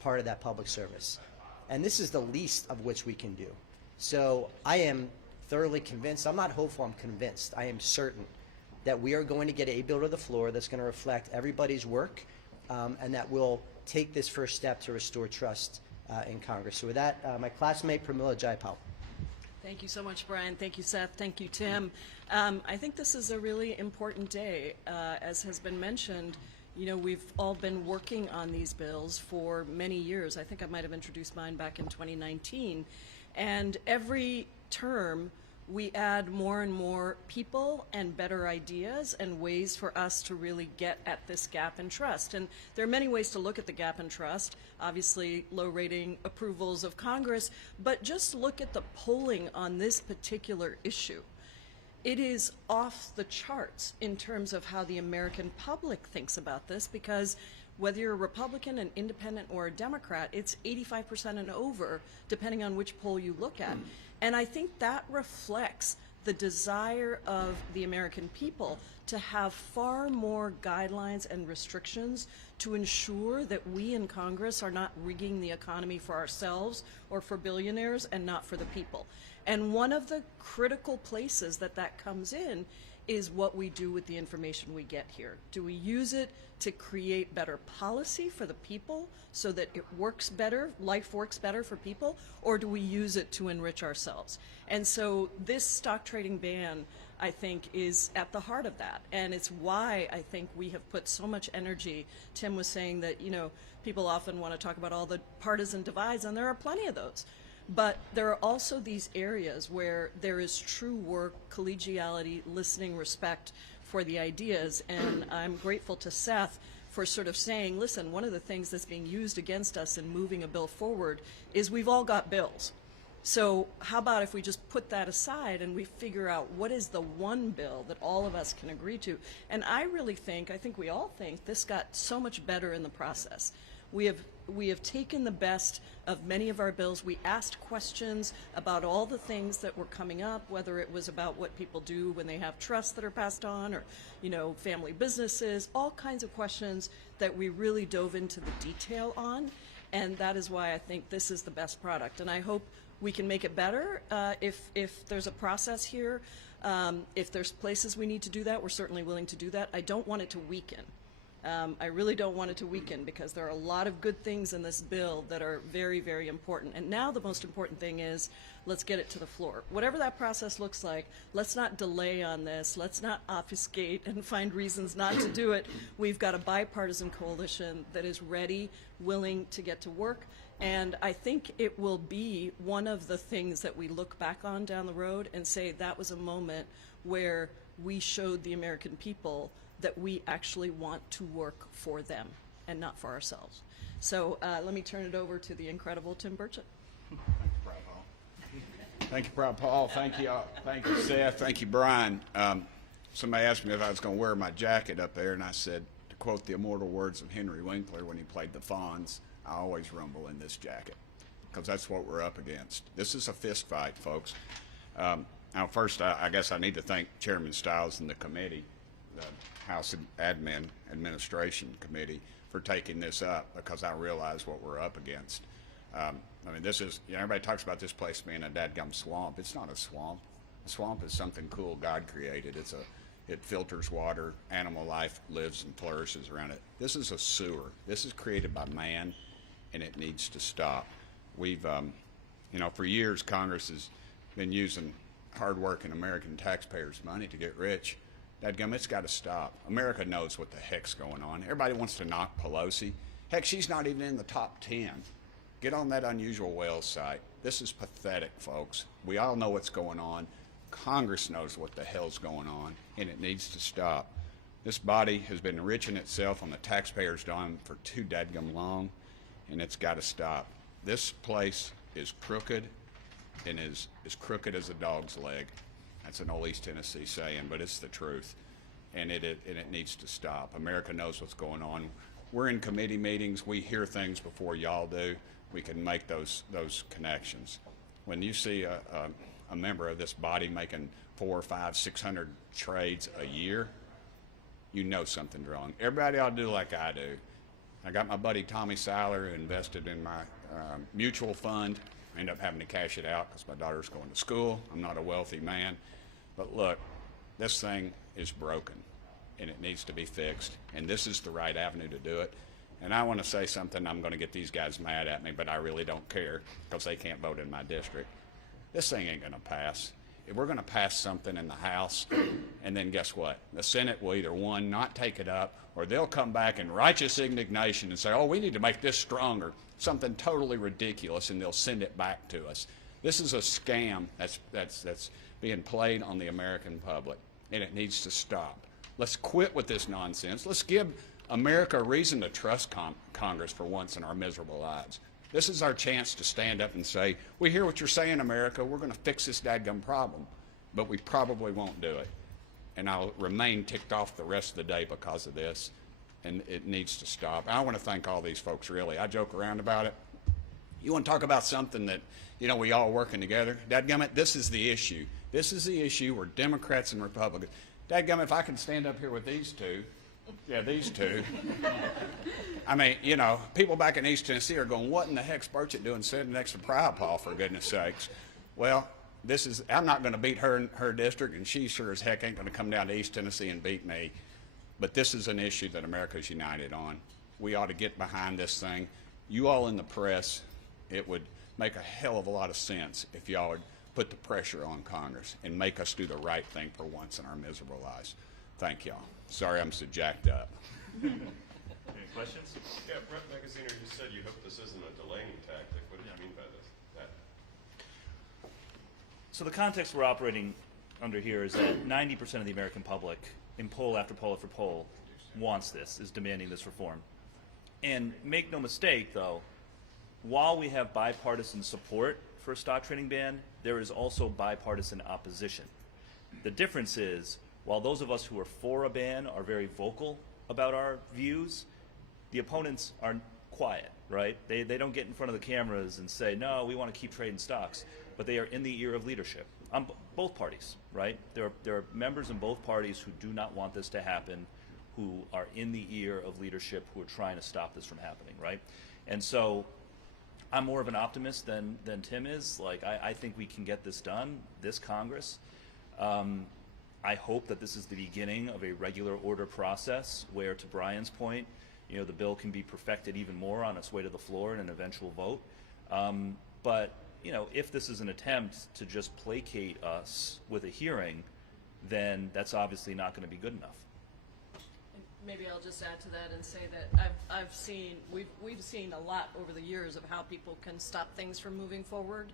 part of that public service. And this is the least of which we can do. So I am thoroughly convinced, I'm not hopeful, I'm convinced, I am certain that we are going to get a bill to the floor that's going to reflect everybody's work, and that will take this first step to restore trust in Congress. So with that, my classmate Pramila Jayapal. Thank you so much, Brian. Thank you, Seth. Thank you, Tim. I think this is a really important day. As has been mentioned, you know, we've all been working on these bills for many years. I think I might have introduced mine back in 2019. And every term, we add more and more people and better ideas and ways for us to really get at this gap in trust. And there are many ways to look at the gap in trust. Obviously, low rating approvals of Congress, but just look at the polling on this particular issue. It is off the charts in terms of how the American public thinks about this, because whether you're a Republican, an independent, or a Democrat, it's 85% and over, depending on which poll you look at. And I think that reflects the desire of the American people to have far more guidelines and restrictions to ensure that we in Congress are not rigging the economy for ourselves or for billionaires and not for the people. And one of the critical places that that comes in is what we do with the information we get here. Do we use it to create better policy for the people so that it works better, life works better for people, or do we use it to enrich ourselves? And so this stock trading ban, I think, is at the heart of that. And it's why I think we have put so much energy. Tim was saying that, you know, people often want to talk about all the partisan divides, and there are plenty of those. But there are also these areas where there is true work, collegiality, listening, respect for the ideas. And I'm grateful to Seth for sort of saying, listen, one of the things that's being used against us in moving a bill forward is we've all got bills. So how about if we just put that aside and we figure out what is the one bill that all of us can agree to? And I really think, I think we all think, this got so much better in the process. We have taken the best of many of our bills. We asked questions about all the things that were coming up, whether it was about what people do when they have trusts that are passed on, or, you know, family businesses, all kinds of questions that we really dove into the detail on. And that is why I think this is the best product. And I hope we can make it better if there's a process here. If there's places we need to do that, we're certainly willing to do that. I don't want it to weaken. I really don't want it to weaken, because there are a lot of good things in this bill that are very, very important. And now the most important thing is, let's get it to the floor. Whatever that process looks like, let's not delay on this. Let's not obfuscate and find reasons not to do it. We've got a bipartisan coalition that is ready, willing to get to work. And I think it will be one of the things that we look back on down the road and say that was a moment where we showed the American people that we actually want to work for them and not for ourselves. So let me turn it over to the incredible Tim Burchett. Thank you, Brad Paul. Thank you, Seth. Thank you, Brian. Somebody asked me if I was going to wear my jacket up there, and I said, to quote the immortal words of Henry Winkler when he played the Fonz, I always rumble in this jacket, because that's what we're up against. This is a fist fight, folks. Now, first, I guess I need to thank Chairman Stiles and the committee, the House Admin Administration Committee, for taking this up, because I realize what we're up against. I mean, this is, you know, everybody talks about this place being a dadgum swamp. It's not a swamp. A swamp is something cool God created. It filters water. Animal life lives and flourishes around it. This is a sewer. This is created by man, and it needs to stop. We've, you know, for years Congress has been using hard-working American taxpayers' money to get rich. Dadgum, it's got to stop. America knows what the heck's going on. Everybody wants to knock Pelosi. Heck, she's not even in the top 10. Get on that Unusual Whales site. This is pathetic, folks. We all know what's going on. Congress knows what the hell's going on, and it needs to stop. This body has been enriching itself on the taxpayers' dime for too dadgum long, and it's got to stop. This place is crooked, and is crooked as a dog's leg. That's an old East Tennessee saying, but it's the truth, and it needs to stop. America knows what's going on. We're in committee meetings. We hear things before y'all do. We can make those connections. When you see a member of this body making 400, 500, 600 trades a year, you know something's wrong. Everybody ought to do like I do. I got my buddy Tommy Seiler who invested in my mutual fund. I ended up having to cash it out because my daughter's going to school. I'm not a wealthy man. But look, this thing is broken, and it needs to be fixed, and this is the right avenue to do it. And I want to say something. I'm going to get these guys mad at me, but I really don't care because they can't vote in my district. This thing ain't going to pass. If we're going to pass something in the House, and then guess what? The Senate will either, one, not take it up, or they'll come back in righteous indignation and say, oh, we need to make this stronger, something totally ridiculous, and they'll send it back to us. This is a scam that's being played on the American public, and it needs to stop. Let's quit with this nonsense. Let's give America a reason to trust Congress for once in our miserable lives. This is our chance to stand up and say, we hear what you're saying, America. We're going to fix this dadgum problem, but we probably won't do it. And I'll remain ticked off the rest of the day because of this, and it needs to stop. I want to thank all these folks, really. I joke around about it. You want to talk about something that, you know, we all working together? Dadgummit, this is the issue. This is the issue where Democrats and Republicans, dadgummit, if I can stand up here with these two, yeah, these two. I mean, you know, people back in East Tennessee are going, what in the heck's Burchett doing sitting next to Paul, for goodness sakes? Well, this is, I'm not going to beat her in her district, and she sure as heck ain't going to come down to East Tennessee and beat me. But this is an issue that America's united on. We ought to get behind this thing. You all in the press, it would make a hell of a lot of sense if y'all would put the pressure on Congress and make us do the right thing for once in our miserable lives. Thank y'all. Sorry I'm so jacked up. Any questions? Yeah, Brett Magaziner, you said you hope this isn't a delaying tactic. What do you mean by this? That? So the context we're operating under here is that 90% of the American public, in poll after poll after poll, wants this, is demanding this reform. And make no mistake, though, while we have bipartisan support for a stock trading ban, there is also bipartisan opposition. The difference is, while those of us who are for a ban are very vocal about our views, the opponents are quiet, right? They don't get in front of the cameras and say, no, we want to keep trading stocks, but they are in the ear of leadership on both parties, right? There are members in both parties who do not want this to happen, who are in the ear of leadership, who are trying to stop this from happening, right? And so I'm more of an optimist than Tim is. Like, I think we can get this done, this Congress. I hope that this is the beginning of a regular order process where, to Brian's point, you know, the bill can be perfected even more on its way to the floor in an eventual vote. But, you know, if this is an attempt to just placate us with a hearing, then that's obviously not going to be good enough. Maybe I'll just add to that and say that I've seen, we've seen a lot over the years of how people can stop things from moving forward.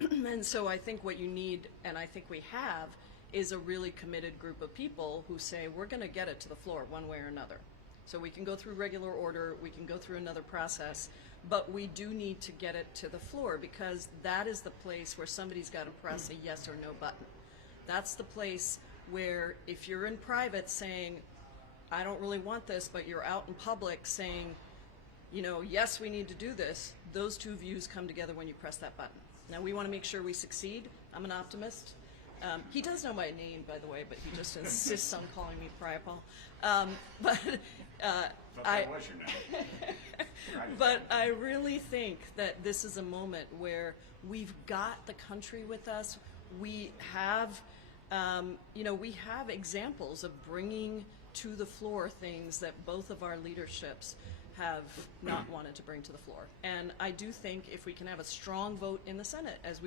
And so I think what you need, and I think we have, is a really committed group of people who say, we're going to get it to the floor one way or another. So we can go through regular order, we can go through another process, but we do need to get it to the floor, because that is the place where somebody's got to press a yes or no button. That's the place where, if you're in private saying, I don't really want this, but you're out in public saying, you know, yes, we need to do this, those two views come together when you press that button. Now, we want to make sure we succeed. I'm an optimist. He does know my name, by the way, but he just insists on calling me Pariah Paul. But I really think that this is a moment where we've got the country with us. We have, you know, we have examples of bringing to the floor things that both of our leaderships have not wanted to bring to the floor. And I do think if we can have a strong vote in the Senate, as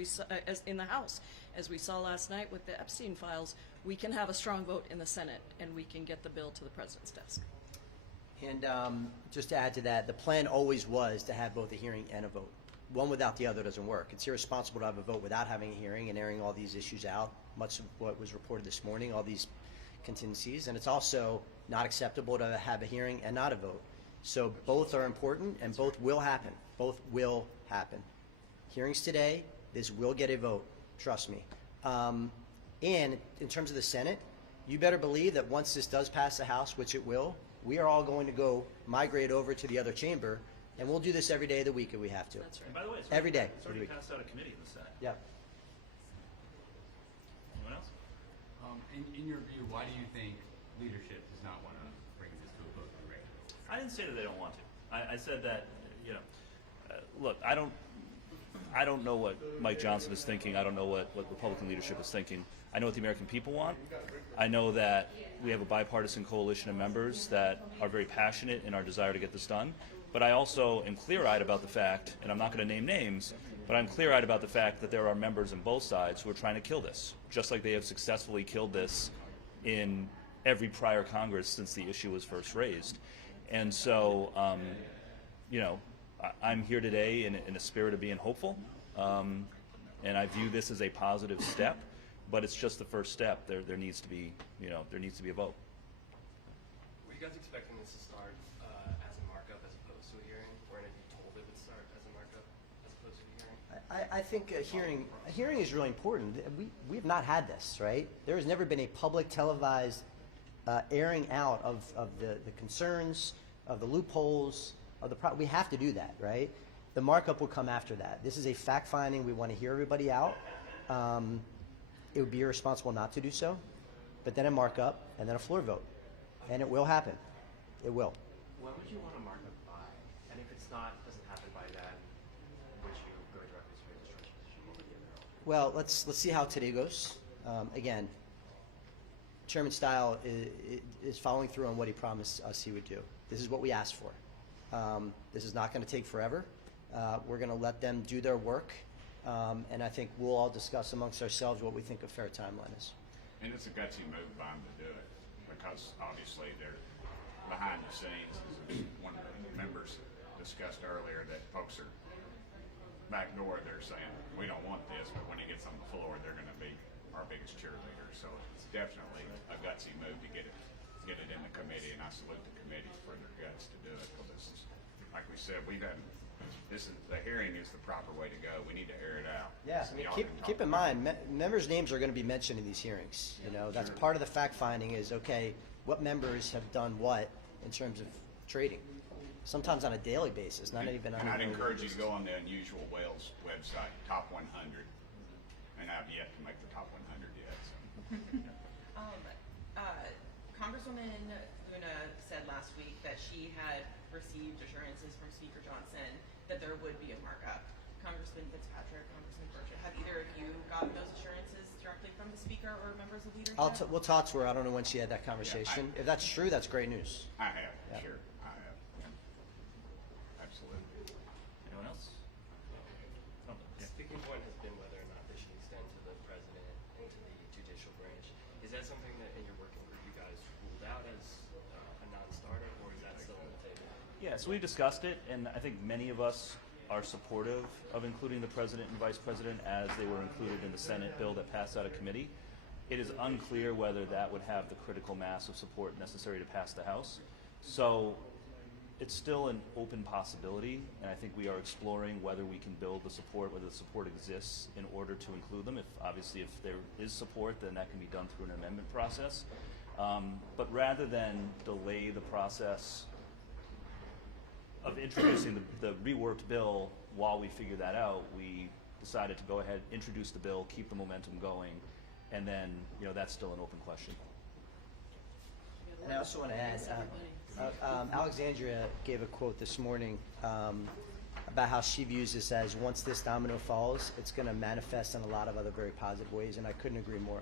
in the House, as we saw last night with the Epstein files, we can have a strong vote in the Senate, and we can get the bill to the president's desk. And just to add to that, the plan always was to have both a hearing and a vote. One without the other doesn't work. It's irresponsible to have a vote without having a hearing and airing all these issues out, much of what was reported this morning, all these contingencies. And it's also not acceptable to have a hearing and not a vote. So both are important, and both will happen. Both will happen. Hearings today, this will get a vote. Trust me. And in terms of the Senate, you better believe that once this does pass the House, which it will, we are all going to go migrate over to the other chamber, and we'll do this every day of the week if we have to. That's right. And by the way, Every day. It's already passed out of committee in the Senate. Yeah. Anyone else? In your view, why do you think leadership does not want to bring this to a vote on the regular? I didn't say that they don't want to. I said that, look, I don't know what Mike Johnson is thinking. I don't know what Republican leadership is thinking. I know what the American people want. I know that we have a bipartisan coalition of members that are very passionate in our desire to get this done. But I also am clear-eyed about the fact, and I'm not going to name names, but I'm clear-eyed about the fact that there are members on both sides who are trying to kill this, just like they have successfully killed this in every prior Congress since the issue was first raised. And so, I'm here today in a spirit of being hopeful, and I view this as a positive step, but it's just the first step. There needs to be, there needs to be a vote. Were you guys expecting this to start as a markup as opposed to a hearing, or have you told it would start as a markup as opposed to a hearing? I think a hearing is really important. We've not had this, right? There has never been a public televised airing out of the concerns, of the loopholes, of the we have to do that, right? The markup will come after that. This is a fact finding. We want to hear everybody out. It would be irresponsible not to do so, but then a markup and then a floor vote, and it will happen. It will. When would you want to mark up by? And if it's not, doesn't happen by then, would you go directly to a destruction position? What would you do? Well, let's see how today goes. Again, Chairman Stile is following through on what he promised us he would do. This is what we asked for. This is not going to take forever. We're going to let them do their work, and I think we'll all discuss amongst ourselves what we think a fair timeline is. And it's a gutsy move by them to do it, because obviously they're behind the scenes. As one of the members discussed earlier, that folks are backdoor. They're saying, we don't want this, but when it gets on the floor, they're going to be our biggest cheerleaders. So it's definitely a gutsy move to get it in the committee, and I salute the committee for their guts to do it, because this is, like we said, the hearing is the proper way to go. We need to air it out. Yeah, keep in mind, members' names are going to be mentioned in these hearings. That's part of the fact finding is, okay, what members have done what in terms of trading, sometimes on a daily basis, not even on. And I'd encourage you to go on the Unusual Whales website, Top 100, and I've yet to make the Top 100 yet. So. Congresswoman Luna said last week that she had received assurances from Speaker Johnson that there would be a markup. Congressman Fitzpatrick, Congressman Burchett, have either of you gotten those assurances directly from the Speaker or members of leadership? We'll talk to her. I don't know when she had that conversation. If that's true, that's great news. I have, Yeah. sure, I have. Yeah. Absolutely. Anyone else? Oh, yeah. Speaking point has been whether or not this should extend to the president and to the judicial branch. Is that something that in your working group you guys ruled out as a non-starter, or is that still on the table? Yeah, so we discussed it, and I think many of us are supportive of including the president and vice president as they were included in the Senate bill that passed out of committee. It is unclear whether that would have the critical mass of support necessary to pass the House. So it's still an open possibility, and I think we are exploring whether we can build the support, whether the support exists in order to include them. Obviously, if there is support, then that can be done through an amendment process. But rather than delay the process of introducing the reworked bill while we figure that out, we decided to go ahead, introduce the bill, keep the momentum going, and then, that's still an open question. And I also want to add, Alexandria gave a quote this morning about how she views this as once this domino falls, it's going to manifest in a lot of other very positive ways, and I couldn't agree more.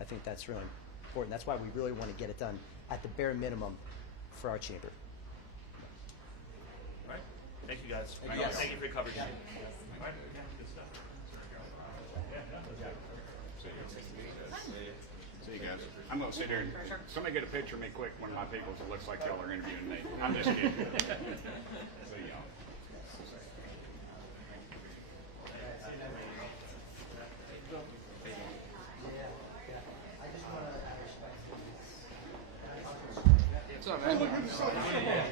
I think that's really important. That's why we really want to get it done at the bare minimum for our chamber. All right. Thank you, guys. Thank you. Thank you for your coverage. All right. Yeah, good stuff. See you guys. I'm going to sit here and somebody get a picture of me quick, one of my people, so it looks like y'all are interviewing me. I'm just kidding. See y'all. What's up, man? Look at the sun show up.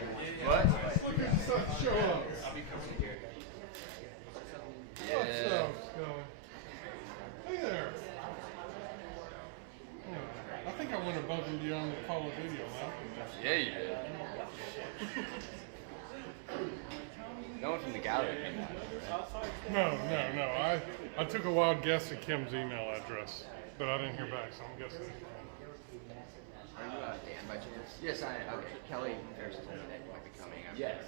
What? Look at the sun show up. I'll be coming here. What's up, going? Hey there. I think I went above and beyond the Call of Duty on that one. Yeah, you did. No one from the Gallup came out. No. I took a wild guess at Kim's email address, but I didn't hear back, so I'm guessing. Are you Dan by chance? Yes, I am. Okay. Kelly Harrison told me that you might be coming. Yes.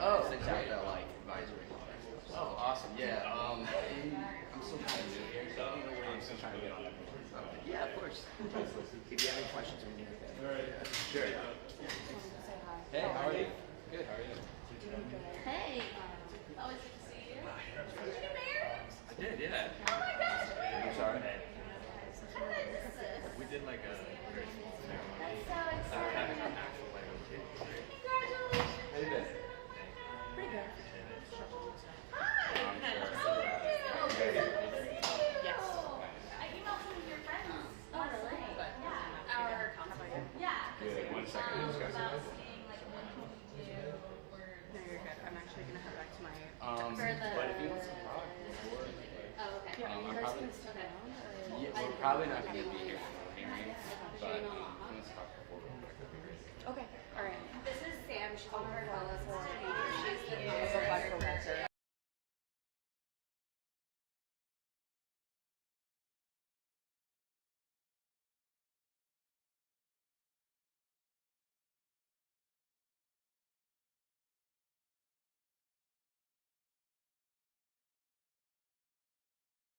Oh, things out the like advisory and all that stuff. Oh, awesome. Yeah. I'm still kind of new here, so I'm still trying to get on it. Yeah, of course. If you have any questions or anything like that. All right. Sure. Hey, how are you? Good. How are you? Hey, always good to see you. Did you get married? I did. Yeah. Oh my gosh, I'm sorry. how did I miss this? We did like a very small ceremony. That's so Having our exciting. actual wedding too. Congratulations. How you been? Pretty good. Hi. I'm sure. So are you? Great. So good to see you. Yes. I emailed some of your friends. Oh, really? Yeah. Our contact. Yeah. Good. 1 second. I just got About some. seeing like what you do or. No, you're good. I'm actually gonna head back to my. For the. But if you want some talk, before, like, Oh, okay. Yeah, are you I'm guys probably- gonna stick around? Or? yeah, we're probably not going to be here for the hearing, but